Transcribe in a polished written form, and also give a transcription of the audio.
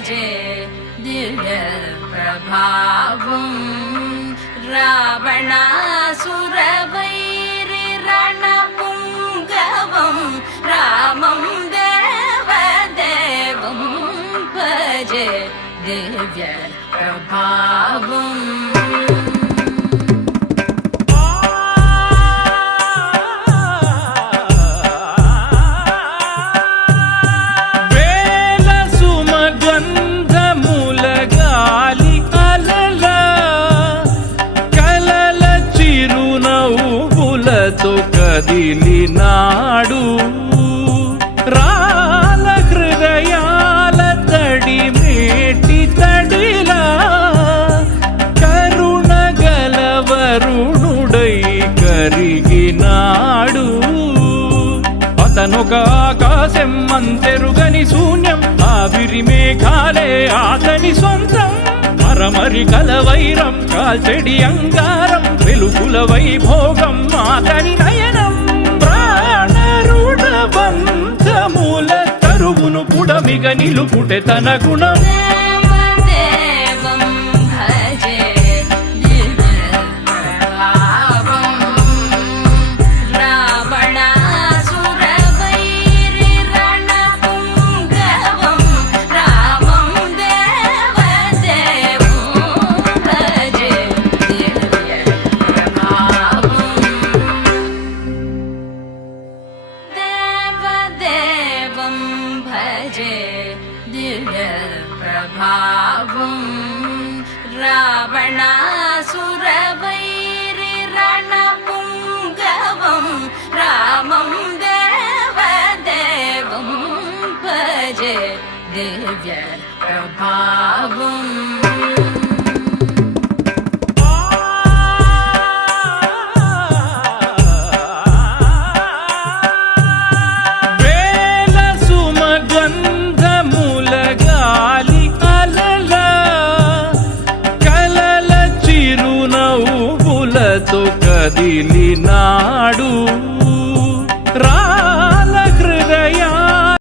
భజే దివ్య ప్రభావం రావణాసురవైరి రణపుంగవం రామం దేవదేవం భజే దివ్య ప్రభావం కదిలినాడు రాల హృదయాల తడి మేటి తడిలా కరుణ గలవరుణుడై కరిగినాడు అతనొక ఆకాశం అంతెరుగని శూన్యం ఆవిరి మేఘాలే అతని సొంతం మరమరి కలవైరం కాల్చెడి అంగారం వెలుగుల వైభోగం అతని నయనం ప్రాణరుణవంతముల తరువును పుడమిగ నిలుపుటె తన గుణం భజే దివ్య ప్రభావం రావణాసురవైరి రణపుంగవం రామం దేవదేవం భజే దివ్య ప్రభావం కదిలినాడు